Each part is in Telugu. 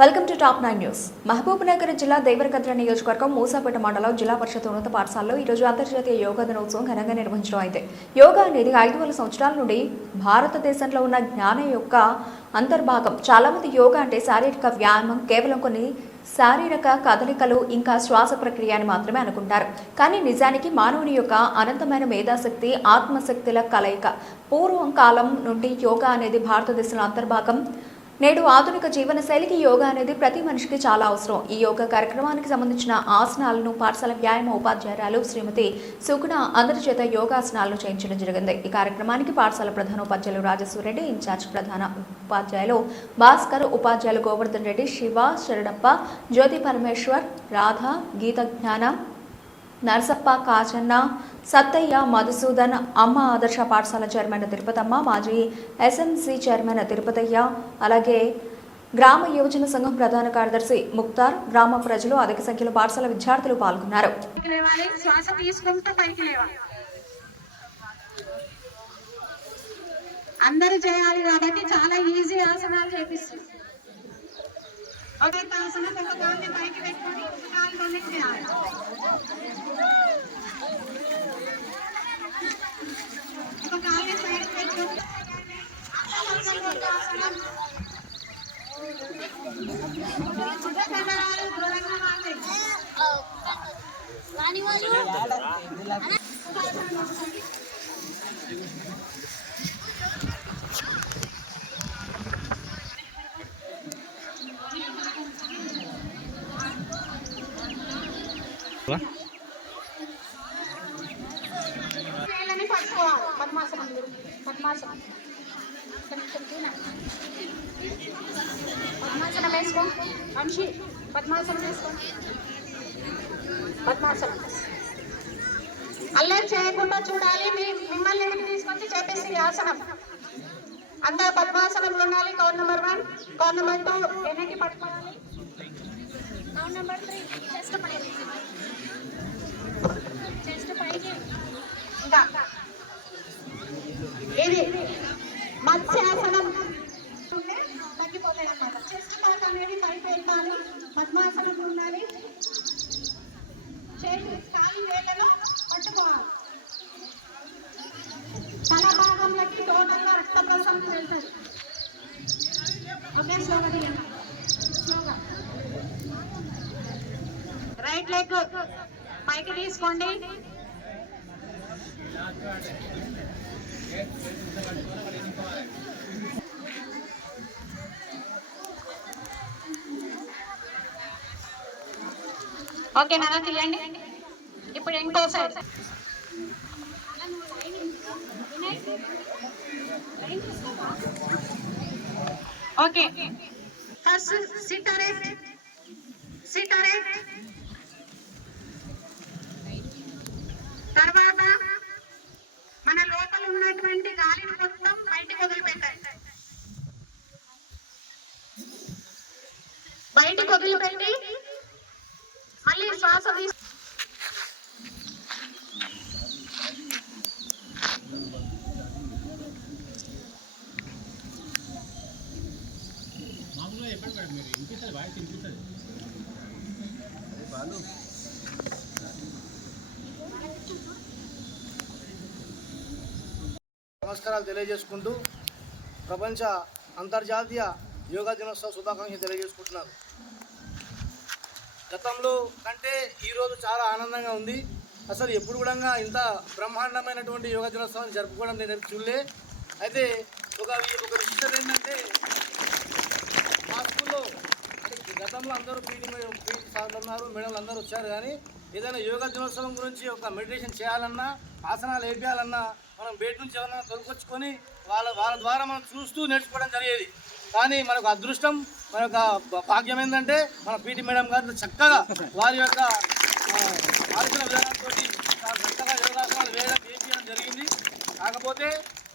Welcome to top nine news. Mahabubnagar జిల్లా దేవరకద్ర నియోజకవర్గం మూసాపేట మండలం జిల్లా పరిషత్ ఉన్నత పాఠశాలలో ఈరోజు అంతర్జాతీయ యోగా దినోత్సవం ఘనంగా నిర్వహించడం అయితే. యోగా అనేది ఐదు వేల సంవత్సరాల నుండి భారతదేశంలో ఉన్న జ్ఞానం యొక్క అంతర్భాగం. చాలామంది యోగా అంటే శారీరక వ్యాయామం కేవలం కొన్ని శారీరక కదలికలు ఇంకా శ్వాస ప్రక్రియ అని మాత్రమే అనుకుంటారు. కానీ నిజానికి మానవుని యొక్క అనంతమైన మేధాశక్తి ఆత్మశక్తుల కలయిక. పూర్వం కాలం నుండి యోగా అనేది భారతదేశంలో అంతర్భాగం. నేడు ఆధునిక జీవనశైలికి యోగా అనేది ప్రతి మనిషికి చాలా అవసరం. ఈ యోగా కార్యక్రమానికి సంబంధించిన ఆసనాలను పాఠశాల వ్యాయామ ఉపాధ్యాయురాలు శ్రీమతి సుగుణ అందరి చేత యోగాసనాలను చేయించడం జరిగింది. ఈ కార్యక్రమానికి పాఠశాల ప్రధాన ఉపాధ్యాయులు రాజేశ్వరరెడ్డి ఇన్ఛార్జ్ ప్రధాన ఉపాధ్యాయులు భాస్కర్ ఉపాధ్యాయులు గోవర్ధన్ రెడ్డి శివ శరణప్ప జ్యోతి పరమేశ్వర్ రాధ గీత జ్ఞాన నరసప్ప కాచన్న సత్తయ్య మధుసూదన్ అమ్మ ఆదర్శ పాఠశాల చైర్మన్ తిరుపతమ్మ మాజీ ఎస్ఎంసి చైర్మన్ తిరుపతయ్య అలాగే గ్రామ యువజన సంఘం ప్రధాన కార్యదర్శి ముక్తార్ గ్రామ ప్రజలు అధిక సంఖ్యలో పాఠశాల విద్యార్థులు పాల్గొన్నారు. అందరూ చేయాలి కాబట్టి చాలా ఈజీ ఆసనాలు చేపిస్తుంది ఒక్కొక్క ఆసనం ఒక కాలుని పైకి పెట్టుకొని ఒక కాలు కిందకి చేయాలి ఒక కాలుని సైడ్ పెట్టుకొని ఒక ఆసనం. బుద్ధ కండరాలు దూరంగా మారుతాయి. వేళ్ళని పట్టుకోవాలి పద్మాసనం పద్మాసనం కొంచెం దూరం. పద్మాసనం వేసుకో మనిషి పద్మాసనం వేసుకో పద్మాసనం. అల్లరి చేయకుండా చూడాలి మీ మిమ్మల్ని తీసుకొచ్చి చేపేసి ఆసనం. అందరు పద్మాసనంలో ఉండాలి count number one count number two వెనక్కి పట్టుకోవాలి? కౌన్ నెంబర్ త్రీ చెస్ట్ పైకి. చెస్ట్ పైకి. ఇంకా. ఇది మత్స్యాసనం. తగ్గిపోతాయి అన్నమాట చెస్ట్ పార్ట్ అనేది పైకి వెళ్ళాలి పద్మాసనం ఉండాలి చేతి కాలి వేళ్ళలో పట్టుకోవాలి తల భాగంలోకి టోటల్గా రక్త ప్రసం వెళ్తుంది ఓకే స్లోగా తీయండి స్లోగా రైట్ లెగ్ పైకి తీసుకోండి. ఓకేనా తీయండి. ఇప్పుడు ఇంకో side. Okay. First sit erect sit erect నమస్కారాలు తెలియజేసుకుంటూ ప్రపంచ అంతర్జాతీయ యోగా దినోత్సవ శుభాకాంక్షలు తెలియజేసుకుంటున్నాను. గతంలో కంటే ఈరోజు చాలా ఆనందంగా ఉంది. అసలు ఎప్పుడు కూడా ఇంత బ్రహ్మాండమైనటువంటి యోగా దినోత్సవాన్ని జరుపుకోవడం నేను చూడలే. అయితే ఒక ఒక విషయం ఏంటంటే మా స్కూల్లో గతంలో అందరూ పీటీ పీటీ సార్లు ఉన్నారు మేడంలు అందరూ వచ్చారు కానీ ఏదైనా యోగా దినోత్సవం గురించి ఒక మెడిటేషన్ చేయాలన్నా ఆసనాలు వేయాలన్నా మనం బయట నుంచి ఎవరైనా తొలకొచ్చుకొని వాళ్ళ వాళ్ళ ద్వారా మనం చూస్తూ నేర్చుకోవడం జరిగేది. కానీ మనకు అదృష్టం మన యొక్క భా- భాగ్యం ఏంటంటే మన పీటీ మేడం గారు చక్కగా వారి యొక్క ఆలోచన విధానంతో చాలా చక్కగా యోగాసనాలు వేయడం వేయించడం జరిగింది. కాకపోతే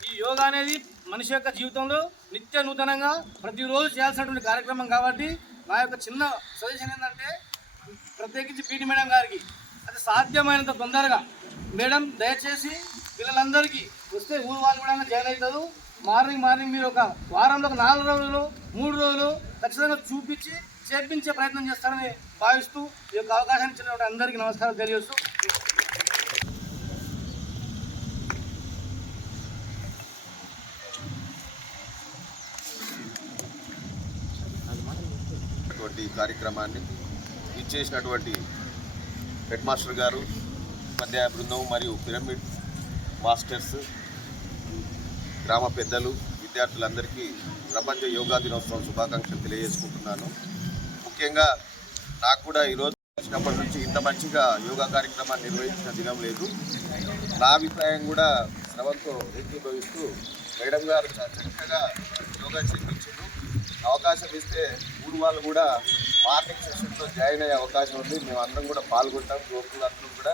ఈ యోగా అనేది మనిషి యొక్క జీవితంలో నిత్య నూతనంగా ప్రతిరోజు చేయాల్సినటువంటి కార్యక్రమం కాబట్టి నా యొక్క చిన్న సజెషన్ ఏంటంటే ప్రత్యేకించి పీటీ మేడం గారికి అది సాధ్యమైనంత తొందరగా. మేడం దయచేసి పిల్లలందరికీ వస్తే ఊరు వాళ్ళు కూడా జాయిన్ అవుతారు. మార్నింగ్ మార్నింగ్ మీరు ఒక వారంలో ఒక నాలుగు రోజులు మూడు రోజులు ఖచ్చితంగా చూపించి చేర్పించే ప్రయత్నం చేస్తారని భావిస్తూ ఈ యొక్క అవకాశాన్ని ఇచ్చినటువంటి అందరికీ నమస్కారం తెలియజేస్తూ ఈ కార్యక్రమాన్ని ఇచ్చేసినటువంటి హెడ్ మాస్టర్ గారు ఉపాధ్యాయ బృందం మరియు పిరమిడ్ మాస్టర్స్ గ్రామ పెద్దలు విద్యార్థులందరికీ ప్రపంచ యోగా దినోత్సవం శుభాకాంక్షలు తెలియజేసుకుంటున్నాను. ముఖ్యంగా నాకు కూడా ఈరోజు వచ్చినప్పటి నుంచి ఇంత మంచిగా యోగా కార్యక్రమాన్ని నిర్వహించిన దినం లేదు. నా అభిప్రాయం కూడా శ్రవంతో ఏకీభవిస్తూ మేడం గారు చక్కగా యోగా చేయించారు అవకాశం ఇస్తే కుటుంబాలు కూడా మార్నింగ్ సెషన్లో జాయిన్ అయ్యే అవకాశం ఉంది. మేము అందరం కూడా పాల్గొంటాం. గోకులందరూ కూడా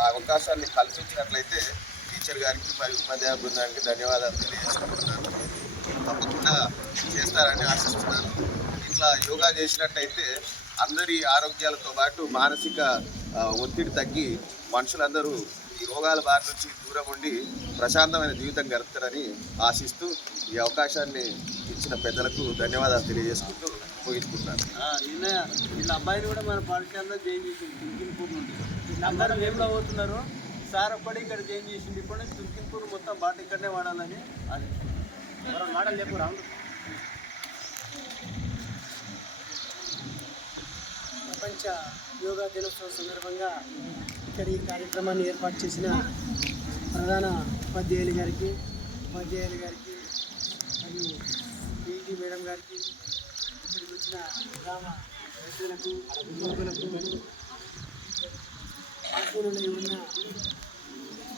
ఆ అవకాశాన్ని కల్పించినట్లయితే టీచర్ గారికి మరియు ఉపాధ్యాయ బృందానికి ధన్యవాదాలు తెలియజేసుకుంటున్నాను. తప్పకుండా చేస్తారని ఆశిస్తున్నాను. ఇట్లా యోగా చేసినట్టయితే అందరి ఆరోగ్యాలతో పాటు మానసిక ఒత్తిడి తగ్గి మనుషులందరూ ఈ రోగాల బారి నుంచి దూరం ఉండి ప్రశాంతమైన జీవితం గడుపుతారని ఆశిస్తూ ఈ అవకాశాన్ని ఇచ్చిన పెద్దలకు ధన్యవాదాలు తెలియజేసుకుంటూ ముగించుకుంటున్నాను. వీళ్ళ అబ్బాయిని కూడా మన పాఠశాలలో జాయిన్ చేసింది తుర్కిన్పూర్ నుండి. వీళ్ళందరూ ఏం అవుతున్నారు సార్ ఒక్కడే ఇక్కడ జాయిన్ చేసింది ఇప్పుడు నుంచి తుర్కిన్పూర్ మొత్తం బాట ఇక్కడనే వాడాలని అది ఎవరైనా వాడాలి లేపు రాము ప్రపంచ యోగా దినోత్సవం సందర్భంగా ఇక్కడ ఈ కార్యక్రమాన్ని ఏర్పాటు చేసిన ప్రధాన ఉపాధ్యాయులు గారికి ఉపాధ్యాయులు గారికి మరియు పీటీ మేడం గారికి ఇక్కడికి వచ్చిన గ్రామ రైతులకు యువకులకు ఆశీనులై ఉన్న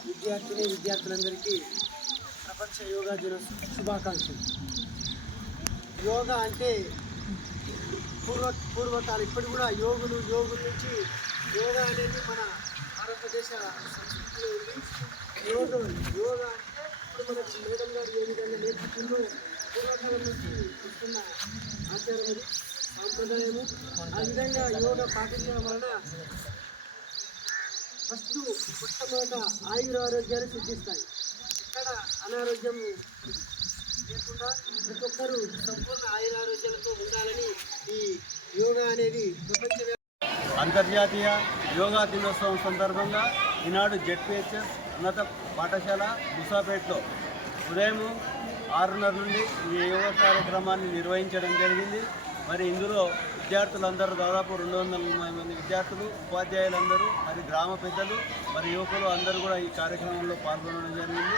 విద్యార్థిని విద్యార్థులందరికీ ప్రపంచ యోగా దిన శుభాకాంక్షలు. యోగా అంటే పూర్వ పూర్వకాలం ఇప్పటికి కూడా యోగులు యోగుల నుంచి యోగా అనేది మన భారతదేశ సంస్కృతిలో ఉంది యోగా యోగా అంటే ఇప్పుడు మనకి మేడం గారు ఏ విధంగా నేర్చుకుంటూ పూర్వకాలం నుంచి వస్తున్న ఆచారం అది సాంప్రదాయము ఆ విధంగా యోగా పాటించడం వలన ఫస్ట్ మొట్టమొదట ఆయుర ఆరోగ్యాలు సిద్ధిస్తాయి ఇక్కడ అనారోగ్యం లేకుండా ప్రతి ఒక్కరూ సంపూర్ణ ఆయుర ఆరోగ్యాలతో ఉండాలని ఈ యోగా అనేది ప్రపంచ అంతర్జాతీయ యోగా దినోత్సవం సందర్భంగా ఈనాడు జెడ్పిహెచ్ఎస్ ఉన్నత పాఠశాల బుసాపేట్లో ఉదయం ఆరున్నర నుండి ఈ యోగా కార్యక్రమాన్ని నిర్వహించడం జరిగింది. మరి ఇందులో విద్యార్థులందరూ దాదాపు రెండు వందల ముప్పై మంది విద్యార్థులు ఉపాధ్యాయులందరూ మరి గ్రామ పెద్దలు మరి యువకులు అందరూ కూడా ఈ కార్యక్రమంలో పాల్గొనడం జరిగింది.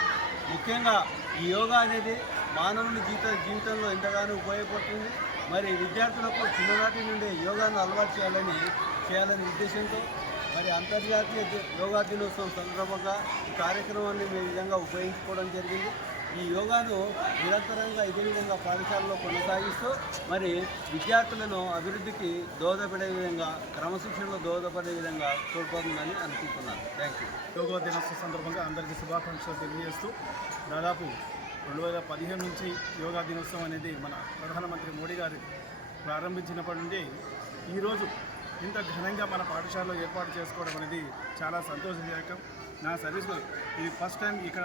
ముఖ్యంగా ఈ యోగా అనేది మానవుని జీవిత జీవితంలో ఎంతగానో ఉపయోగపడుతుంది. మరి విద్యార్థులకు చిన్ననాటి నుండి యోగాను అలవాటు చేయాలని చేయాలనే ఉద్దేశంతో మరి అంతర్జాతీయ యోగా దినోత్సవం సందర్భంగా ఈ కార్యక్రమాన్ని మేము విధంగా ఉపయోగించుకోవడం జరిగింది. ఈ యోగాను నిరంతరంగా ఇదే విధంగా పాఠశాలలో కొనసాగిస్తూ మరి విద్యార్థులను అభివృద్ధికి దోహదపడే విధంగా క్రమశిక్షణలో దోహదపడే విధంగా తోడ్పడుతుందని అనుకుంటున్నాను. థ్యాంక్ యూ యోగా దినోత్సవం సందర్భంగా అందరికీ శుభాకాంక్షలు తెలియజేస్తూ దాదాపు రెండు వేల పదిహేను నుంచి యోగా దినోత్సవం అనేది మన ప్రధానమంత్రి మోడీ గారు ప్రారంభించినప్పటి నుండి ఈరోజు ఇంత ఘనంగా మన పాఠశాలలో ఏర్పాటు చేసుకోవడం అనేది చాలా సంతోషదాయకం. నా సర్వీస్లో ఇది ఫస్ట్ టైం ఇక్కడ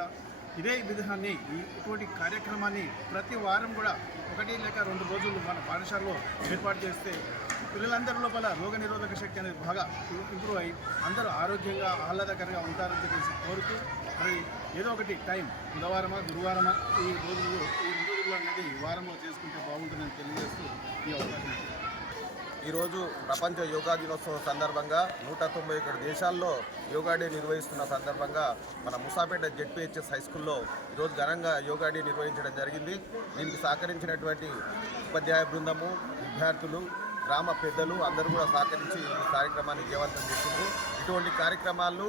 ఇదే విధాన్ని ఇటువంటి కార్యక్రమాన్ని ప్రతి వారం కూడా ఒకటి లేక రెండు రోజులు మన పాఠశాలలో ఏర్పాటు చేస్తే పిల్లలందరి లోపల రోగ నిరోధక శక్తి అనేది బాగా ఇంప్రూవ్ అయ్యి అందరూ ఆరోగ్యంగా ఆహ్లాదకరంగా ఉంటారని చెప్పేసి కోరుతూ మరి ఏదో ఒకటి టైం బుధవారమా గురువారమా ఈ రోజులు ఈ రోజుల్లో అనేది వారంలో చేసుకుంటే బాగుంటుందని తెలియజేస్తూ ఈ అవకాశం ఈరోజు ప్రపంచ యోగా దినోత్సవం సందర్భంగా నూట తొంభై ఒకటి దేశాల్లో యోగా డే నిర్వహిస్తున్న సందర్భంగా మన ముసాపేట జెడ్పిహెచ్ఎస్ హై స్కూల్లో ఈరోజు ఘనంగా యోగా డే నిర్వహించడం జరిగింది. దీనికి సహకరించినటువంటి ఉపాధ్యాయ బృందము విద్యార్థులు గ్రామ పెద్దలు అందరూ కూడా సహకరించి ఈ కార్యక్రమాన్ని విజయవంతం చేసింది ఇటువంటి కార్యక్రమాలు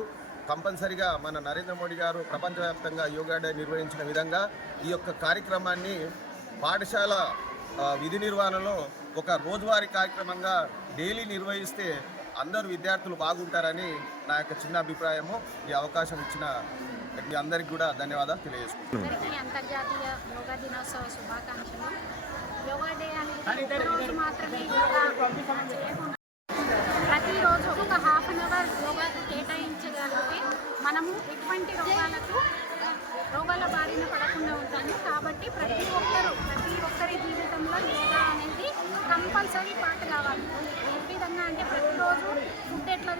కంపల్సరిగా మన నరేంద్ర మోడీ గారు ప్రపంచవ్యాప్తంగా యోగా డే నిర్వహించిన విధంగా ఈ యొక్క కార్యక్రమాన్ని పాఠశాల విధి నిర్వహణలో ఒక రోజువారీ కార్యక్రమంగా డైలీ నిర్వహిస్తే అందరు విద్యార్థులు బాగుంటారని నా యొక్క చిన్న అభిప్రాయము. ఈ అవకాశం ఇచ్చిన మీ అందరికీ కూడా ధన్యవాదాలు తెలియజేసుకుంటున్నాను. అందరికీ అంతర్జాతీయ యోగా దినోత్సవ శుభాకాంక్షలు. యోగా డే అనేది ఒక్కరోజు మాత్రమే యోగా చేయకుండా ప్రతిరోజు ఒక హాఫ్ అన్ అవర్ యోగాకు కేటాయించగలిగితే మనము ఎటువంటి రోగాలకు రోగాల బారిన పడకుండా ఉంటాము. కాబట్టి ప్రతి ఒక్కరూ ప్రతి ఒక్కరి జీవితంలో యోగా అనేది కంపల్సరీ పాట కావాలి ఏ విధంగా అంటే ప్రతిరోజు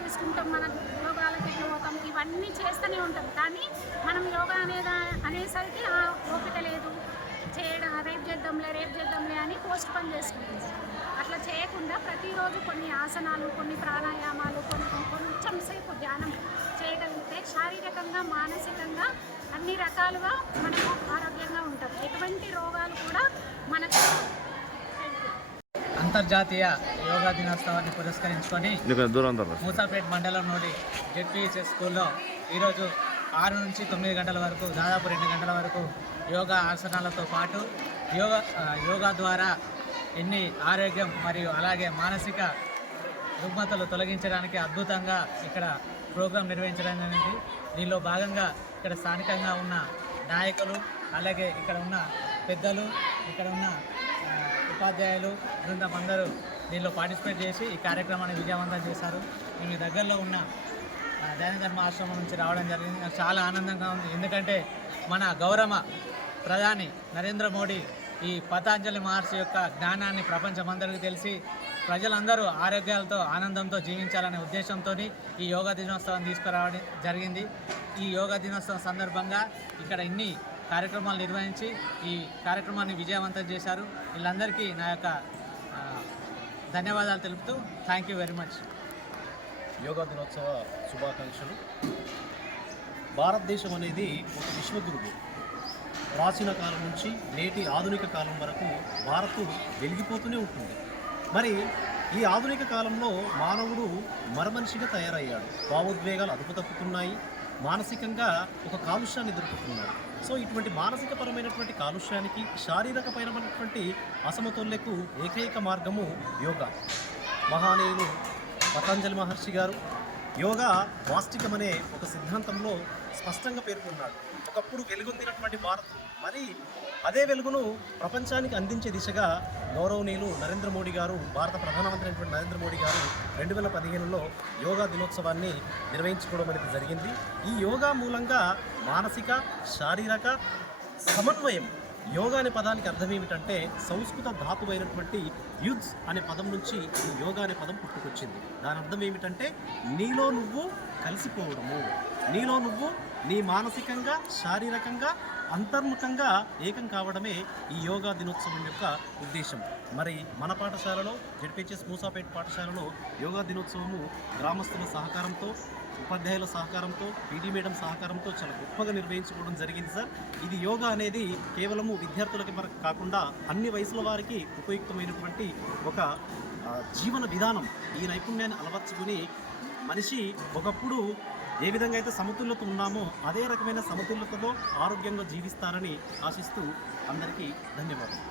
చేసుకుంటాం మన యోగాలకు ఎట్లా పోతాం ఇవన్నీ చేస్తూనే ఉంటాం. కానీ మనం యోగా అనేది అనేసరికి ఆ ఓపిక లేదు. చేయడం రేపు చేద్దాంలే రేపు చేద్దాంలే అని పోస్ట్ పని చేసుకుంటాం. అట్లా చేయకుండా ప్రతిరోజు కొన్ని ఆసనాలు కొన్ని ప్రాణాయామాలు కొన్ని కొంచెం సేపు ధ్యానం చేయగలిగితే శారీరకంగా మానసికంగా అన్ని రకాలుగా మనము ఆరోగ్యంగా ఉంటాం. ఎటువంటి రోగాలు కూడా మనకు అంతర్జాతీయ యోగా దినోత్సవాన్ని పురస్కరించుకొని మూసాపేట మండలంలోని జెడ్పీహెచ్ఎస్ స్కూల్లో ఈరోజు ఆరు నుంచి తొమ్మిది గంటల వరకు దాదాపు రెండు గంటల వరకు యోగా ఆసనాలతో పాటు యోగా యోగా ద్వారా ఎన్ని ఆరోగ్యం మరియు అలాగే మానసిక రుగ్మతలు తొలగించడానికి అద్భుతంగా ఇక్కడ ప్రోగ్రాం నిర్వహించడం జరిగింది. దీనిలో భాగంగా ఇక్కడ స్థానికంగా ఉన్న నాయకులు అలాగే ఇక్కడ ఉన్న పెద్దలు ఇక్కడ ఉన్న ఉపాధ్యాయులు బృందం అందరూ దీనిలో పార్టిసిపేట్ చేసి ఈ కార్యక్రమాన్ని విజయవంతం చేశారు. మేము దగ్గరలో ఉన్న ఆ, ధర్మ ఆశ్రమం నుంచి రావడం జరిగింది. నాకు చాలా ఆనందంగా ఉంది. ఎందుకంటే మన గౌరవ ప్రధాని నరేంద్ర మోడీ ఈ పతాంజలి మహర్షి యొక్క జ్ఞానాన్ని ప్రపంచమందరికీ తెలిసి ప్రజలందరూ ఆరోగ్యాలతో ఆనందంతో జీవించాలనే ఉద్దేశంతో ఈ యోగా దినోత్సవం తీసుకురావడం జరిగింది. ఈ యోగా దినోత్సవం సందర్భంగా ఇక్కడ ఇన్ని కార్యక్రమాలు నిర్వహించి ఈ కార్యక్రమాన్ని విజయవంతం చేశారు. వీళ్ళందరికీ నా యొక్క ధన్యవాదాలు తెలుపుతూ thank you very much. Yoga దినోత్సవ శుభాకాంక్షలు. భారతదేశం అనేది ఒక విశ్వగురువు. ప్రాచీన కాలం నుంచి నేటి ఆధునిక కాలం వరకు భారత్ వెలిగిపోతూనే ఉంటుంది. మరి ఈ ఆధునిక కాలంలో మానవుడు మరమనిషిగా తయారయ్యాడు. భావోద్వేగాలు అదుపు తప్పుతున్నాయి మానసికంగా ఒక కాలుష్యాన్ని ఎదుర్కొంటున్నారు. సో ఇటువంటి మానసిక పరమైనటువంటి కాలుష్యానికి శారీరకపరమైనటువంటి అసమతుల్యకు ఏకైక మార్గము యోగా. మహానీయులు పతంజలి మహర్షి గారు యోగా వాస్తికం అనే ఒక సిద్ధాంతంలో స్పష్టంగా పేర్కొన్నాడు ఒకప్పుడు వెలుగొందినటువంటి భారత్ మరి అదే వెలుగును ప్రపంచానికి అందించే దిశగా గౌరవనీయులు నరేంద్ర మోడీ గారు భారత ప్రధానమంత్రి అయినటువంటి నరేంద్ర మోడీ గారు రెండు వేల పదిహేనులో యోగా దినోత్సవాన్ని నిర్వహించుకోవడం అనేది జరిగింది. ఈ యోగా మూలంగా మానసిక శారీరక సమన్వయం యోగా అనే పదానికి అర్థం ఏమిటంటే సంస్కృత ధాతువు అయినటువంటి యుజ్ అనే పదం నుంచి ఈ యోగా అనే పదం పుట్టుకొచ్చింది. దాని అర్థం ఏమిటంటే నీలో నువ్వు కలిసిపోవడము. నీలో నువ్వు నీ మానసికంగా శారీరకంగా అంతర్ముఖంగా ఏకం కావడమే ఈ యోగా దినోత్సవం యొక్క ఉద్దేశం. మరి మన పాఠశాలలో జడ్పిహెచ్ఎస్ మూసాపేట పాఠశాలలో యోగా దినోత్సవము గ్రామస్తుల సహకారంతో ఉపాధ్యాయుల సహకారంతో పీటీ మేడం సహకారంతో చాలా గొప్పగా నిర్వహించుకోవడం జరిగింది సార్. ఇది యోగా అనేది కేవలము విద్యార్థులకి వరకు కాకుండా అన్ని వయసుల వారికి ఉపయుక్తమైనటువంటి ఒక జీవన విధానం. ఈ నైపుణ్యాన్ని అలవర్చుకుని మనిషి ఒకప్పుడు ఏ విధంగా అయితే సమతుల్యత ఉన్నామో అదే రకమైన సమతుల్యతతో ఆరోగ్యంగా జీవిస్తారని ఆశిస్తూ అందరికీ ధన్యవాదాలు.